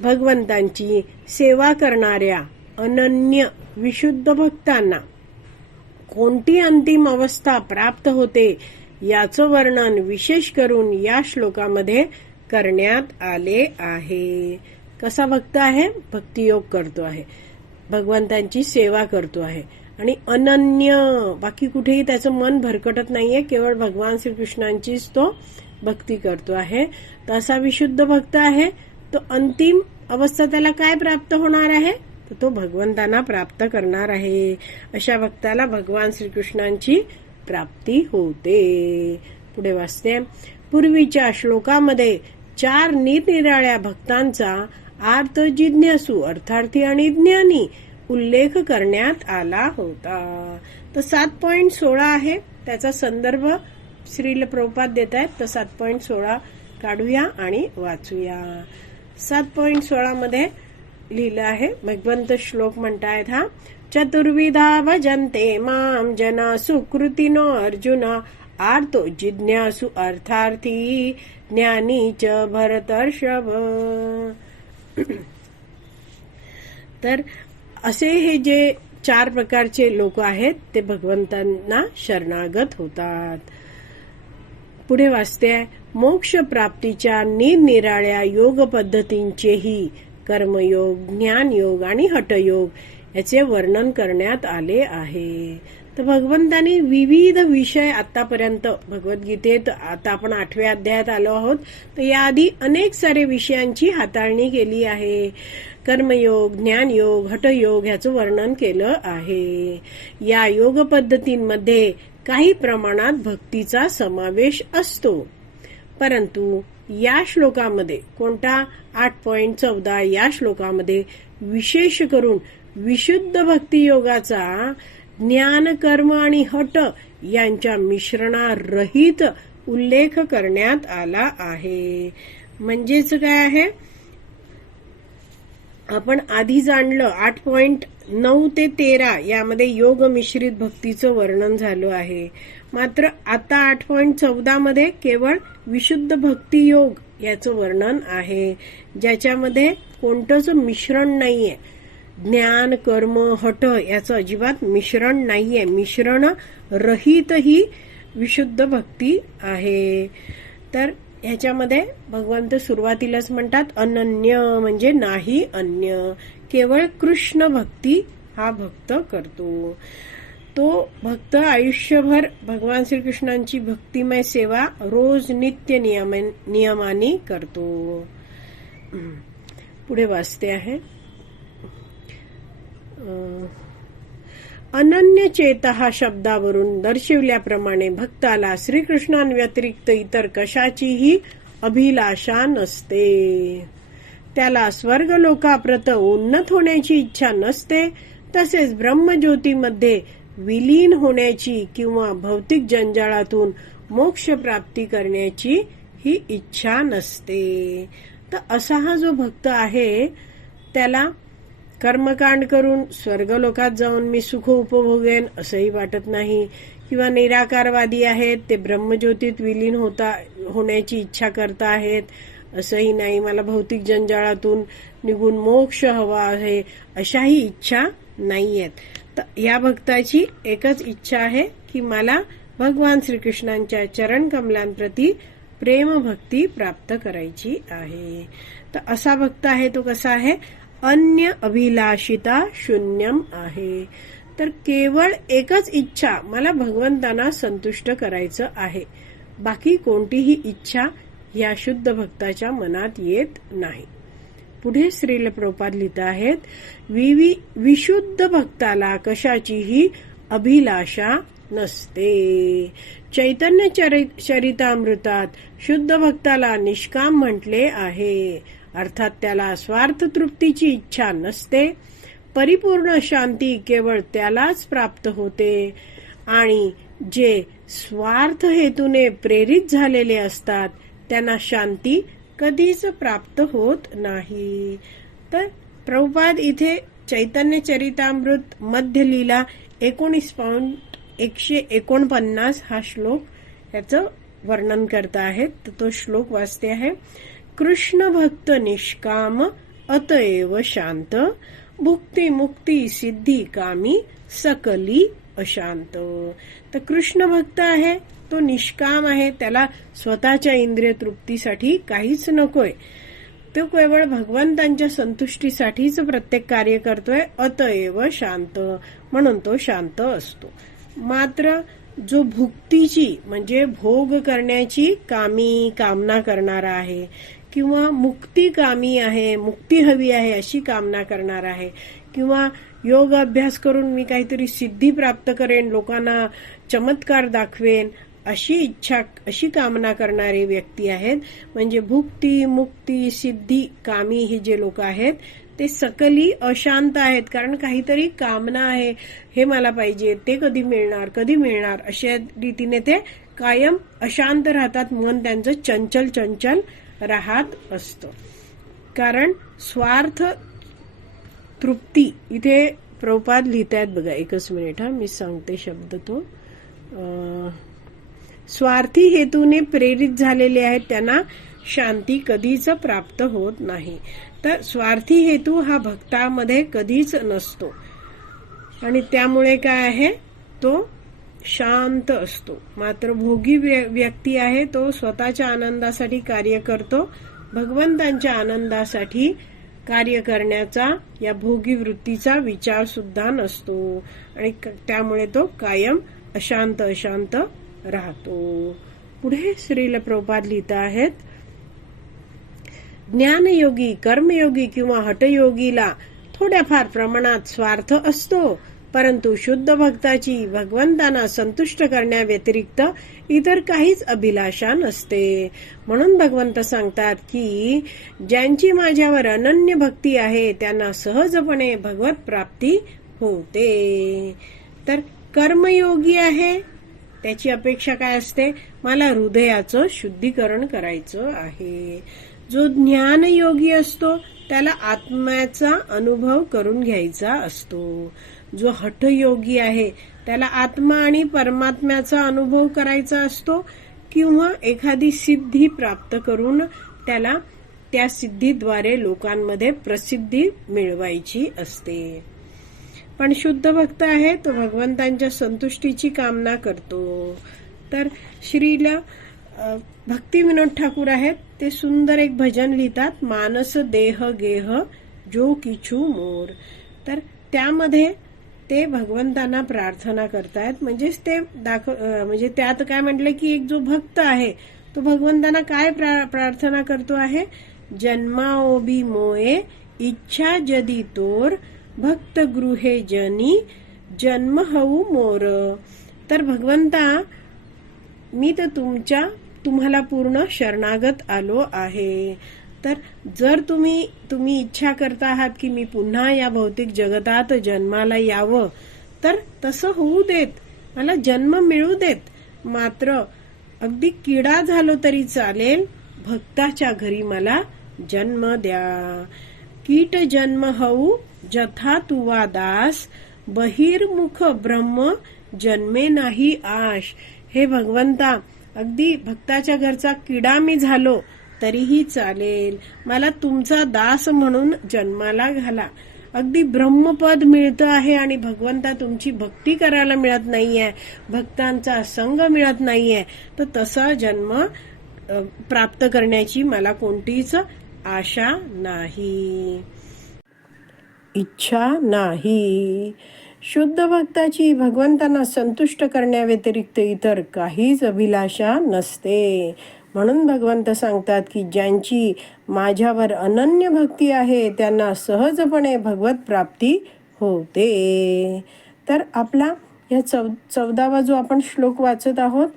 भगवंतांची सेवा करणाऱ्या अनन्य विशुद्ध भक्तांना कोणती अंतिम अवस्था प्राप्त होते याचं वर्णन विशेष करून या श्लोकामध्ये करण्यात आले आहे. कसा भक्त आहे? भक्तियोग करतो आहे. भगवंतांची सेवा करतो आहे. आणि अनन्य बाकी कुठेही त्याचं मन भरकटत नाहीये केवळ भगवान श्रीकृष्णांचीच तो भक्ती करतो आहे. तसा विशुद्ध भक्त आहे तो अंतिम अवस्था त्याला काय प्राप्त होणार आहे? तर तो भगवंतांना प्राप्त करणार आहे. अशा भक्ताला भगवान श्रीकृष्णांची प्राप्ती होते. पुढे वाचते. पूर्वीच्या श्लोकामध्ये चार निरनिराळ्या भक्तांचा आर्त जिज्ञासू अर्थार्थी आणि ज्ञानी उल्लेख करण्यात आला होता. तर सात पॉइंट सोळा आहे. त्याचा संदर्भ श्रील प्रभुपाद देत आहेत. तर सात पॉइंट सोळा काढूया आणि वाचूया. सात पॉइंट सोळामध्ये लिहिलं आहे. भगवंत श्लोक म्हणतायत हा चतुर्विधा भजन्ते माम जना सुकृतीनो अर्जुन आर्तो जिज्ञासु अर्थार्थी ज्ञानी च भरतर्षभ. तर असे हे जे चार प्रकारचे लोक आहेत ते भगवंतांना शरणागत होतात. पुढे वाचते मोक्ष प्राप्तीच्या निरनिराळ्या योग पद्धतींचेही कर्मयोग ज्ञानयोग आणि हटयोग याचे वर्णन करण्यात आले आहे. तर भगवंताने विविध विषय आतापर्यंत भगवद्गीतेत आता आपण आठव्या अध्यायात आलो आहोत तर याआधी अनेक सारे विषयांची हाताळणी केली आहे. कर्मयोग ज्ञानयोग हटयोग ह्याचं वर्णन केलं आहे. या योग पद्धतींमध्ये काही प्रमाणात भक्तीचा समावेश असतो. परंतु या श्लोकामध्ये कोणता? आठ पॉइंट चौदा या श्लोकामध्ये विशेष करून विशुद्ध भक्ती योगाचा ज्ञान कर्म आणि हट यांच्या मिश्रणारहित उल्लेख करण्यात आला आहे. म्हणजेच काय आहे? आपण आधी जाणलं आठ पॉइंट नऊ ते तेरा यामध्ये योग मिश्रित भक्तीचं वर्णन झालं आहे. मात्र आता आठ पॉईंट चौदा मध्ये केवळ विशुद्ध भक्ती योग याचं वर्णन आहे. ज्याच्यामध्ये कोणतंच मिश्रण नाहीये. ज्ञान कर्म हट याचं अजिबात मिश्रण नाहीये. मिश्रण रहित ही विशुद्ध भक्ती आहे. तर ह्याच्यामध्ये भगवंत सुरुवातीलाच म्हणतात अनन्य म्हणजे नाही अन्य केवळ कृष्ण भक्ती हा भक्त करतो. तो भक्त आयुष्यभर भगवान श्रीकृष्णांची भक्तिमय सेवा रोज नित्य नियम नियमाने करतो. पुढे वाचते आहे. अनन्य चेतहा शब्दावरून दर्शवल्याप्रमाणे भक्ताला श्रीकृष्णांव्यतिरिक्त इतर कशाचीही अभिलाषा नसते. त्याला स्वर्ग लोकाप्रत उन्नत होण्याची इच्छा नसते तसेच ब्रह्मज्योतीमध्ये विलीन होण्याची किंवा भौतिक जंजाळातून मोक्ष प्राप्ती करण्याची ही इच्छा नसते. तर असा हा जो भक्त आहे त्याला कर्मकांड करून स्वर्गलोकात जाऊन मी सुख उपभोगेन असंही वाटत नाही किंवा निराकारवादी आहेत ते ब्रह्मज्योतीत विलीन होता होण्याची इच्छा करता आहेत असंही नाही. मला भौतिक जंजाळातून निघून मोक्ष हवा आहे अशाही इच्छा नाही आहेत तर या भक्ताची एकच इच्छा आहे की मला भगवान श्रीकृष्णांच्या चरण कमलांप्रती प्रेम भक्ती प्राप्त करायची आहे. तर असा भक्त आहे तो कसा आहे? अन्य अभिलाषिता शून्यम आहे. तर केवळ एकच इच्छा मला भगवंतांना संतुष्ट करायचं आहे. बाकी कोणतीही इच्छा या शुद्ध भक्ताच्या मनात येत नाही. पुढे श्रील प्रपात लिहित आहेत विशुद्ध भक्ताला कशाचीही अभिलाषा नसते. चैतन्य चरितामृतात शुद्ध भक्ताला निष्काम म्हटले आहे. अर्थात त्याला स्वार्थ तृप्तीची इच्छा नसते. परिपूर्ण शांती केवळ त्यालाच प्राप्त होते. आणि जे स्वार्थ हेतूने प्रेरित झालेले असतात त्यांना शांती कधीच प्राप्त होत नाही. तर प्रभुपाद इथे चैतन्य चरितामृत मध्य लीला एकोणीस पॉइंट एकशे एकोणपन्नास हा श्लोक याचं वर्णन करत आहेत. तर तो श्लोक वाचते आहे. कृष्ण भक्त निष्काम अतएव शांत. भुक्ती मुक्ती सिद्धी कामी सकली अशांत. तर कृष्ण भक्त आहे तो निष्काम आहे त्याला स्वतःच्या इंद्रिय तृप्तीसाठी काहीच नकोय. तो केवळ भगवंतांच्या संतुष्टीसाठीच प्रत्येक कार्य करतोय अतएव शांत म्हणून तो शांत असतो. मात्र जो भुक्तीची म्हणजे भोग करण्याची कामी कामना करणारा आहे किंवा मुक्ती कामी आहे मुक्ती हवी आहे अशी कामना करणार आहे किंवा योग अभ्यास करून मी काहीतरी सिद्धी प्राप्त करेन लोकांना चमत्कार दाखवेन अशी इच्छा अशी कामना करणारे व्यक्ती आहेत. म्हणजे भुक्ती मुक्ती सिद्धी कामी हे जे लोक आहेत ते सकली अशांत आहेत. कारण काहीतरी कामना आहे. हे मला पाहिजे ते कधी मिळणार कधी मिळणार अशा रीतीने ते कायम अशांत राहतात. मन त्यांचं चंचल चंचल राहत असतं. कारण स्वार्थ तृप्ती इथे प्रपाद लिहित आहेत बघा. एकच मिनिट हा. मी सांगते शब्द तो. आ... स्वार्थी हेतूने प्रेरित झालेले आहेत त्यांना शांती कधीच प्राप्त होत नाही. तर स्वार्थी हेतू हा भक्तामध्ये कधीच नसतो. आणि त्यामुळे काय आहे? तो शांत असतो. मात्र भोगी व्य- व्यक्ती आहे तो स्वतःच्या आनंदासाठी कार्य करतो. भगवंतांच्या आनंदासाठी कार्य करण्याचा या भोगी वृत्तीचा विचार सुद्धा नसतो. आणि त्यामुळे तो कायम अशांत अशांत राहतो. पुढे श्रील प्रभुपाद लिहित आहेत ज्ञानयोगी कर्मयोगी किंवा हटयोगीला थोड्याफार प्रमाणात स्वार्थ असतो परंतु शुद्ध भक्ताची भगवंतांना संतुष्ट करण्याव्यतिरिक्त इतर काहीच अभिलाषा नसते. म्हणून भगवंत सांगतात की ज्यांची माझ्यावर अनन्य भक्ती आहे त्यांना सहजपणे भगवत प्राप्ती होते. तर कर्मयोगी आहे त्याची अपेक्षा काय असते? मला हृदयाचं शुद्धीकरण करायचं आहे. जो ज्ञानयोगी असतो त्याला आत्म्याचा अनुभव करून घ्यायचा असतो. जो हठयोगी आहे त्याला आत्मा आणि परमात्म्याचा अनुभव करायचा असतो किंवा एखादी सिद्धी प्राप्त करून त्याला त्या सिद्धीद्वारे लोकांमध्ये प्रसिद्धी मिळवायची असते. पण शुद्ध भक्त आहे तो भगवंतांच्या संतुष्टीची कामना करतो. तर श्रीला भक्ती विनोद ठाकूर आहेत. ते सुंदर एक भजन लिहितात मानस देह गेह जो किचू मोर. तर त्यामध्ये ते भगवंतांना प्रार्थना करतायत. म्हणजेच ते दाखव म्हणजे त्यात काय म्हटलं की एक जो भक्त आहे तो भगवंतांना काय प्रा- प्रार्थना करतो आहे? जन्माओबी मोये इच्छा जदी तोर भक्त गृहे जनी जन्म हऊ मोर तर भगवंता मी तर तुमच्या तुम्हाला पूर्ण शरणागत आलो आहे तर जर तुम्ही तुम्ही इच्छा करता आहात की मी पुन्हा या भौतिक जगतात जन्माला यावं तर तसं होऊ देत मला जन्म मिळू देत मात्र अगदी किडा झालो तरी चालेल भक्ताच्या घरी मला जन्म द्या कीट जन्म हऊ जथा तुवा दास बहिर्मुख ब्रह्म जन्मे नाही आश. हे भगवंता अगदी भक्ताच्या घरचा किडा मी झालो तरीही चालेल. मला तुमचा दास म्हणून जन्माला घाला. अगदी ब्रह्मपद मिळतं आहे आणि भगवंता तुमची भक्ती करायला मिळत नाहीये. भक्तांचा संग मिळत नाहीये. तर तसा जन्म प्राप्त करण्याची मला कोणतीच आशा नाही. इच्छा नाही. शुद्ध भक्ताची भगवंतांना संतुष्ट करण्याव्यतिरिक्त इतर काहीच अभिलाषा नसते. म्हणून भगवंत सांगतात की ज्यांची माझ्यावर अनन्य भक्ती आहे त्यांना सहजपणे भगवत प्राप्ती होते. तर आपला या चौ चौदावा जो आपण श्लोक वाचत आहोत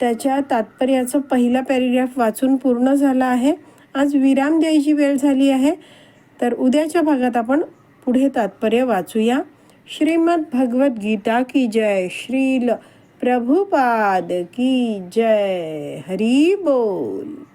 त्याच्या तात्पर्याचं पहिला पॅरेग्राफ वाचून पूर्ण झाला आहे. आज विराम द्यायची वेळ झाली आहे. तर उद्याच्या भागात आपण पुढे तात्पर्य वाचूया. श्रीमद भगवत गीता की जय. श्रील प्रभुपाद की जय. हरी बोल.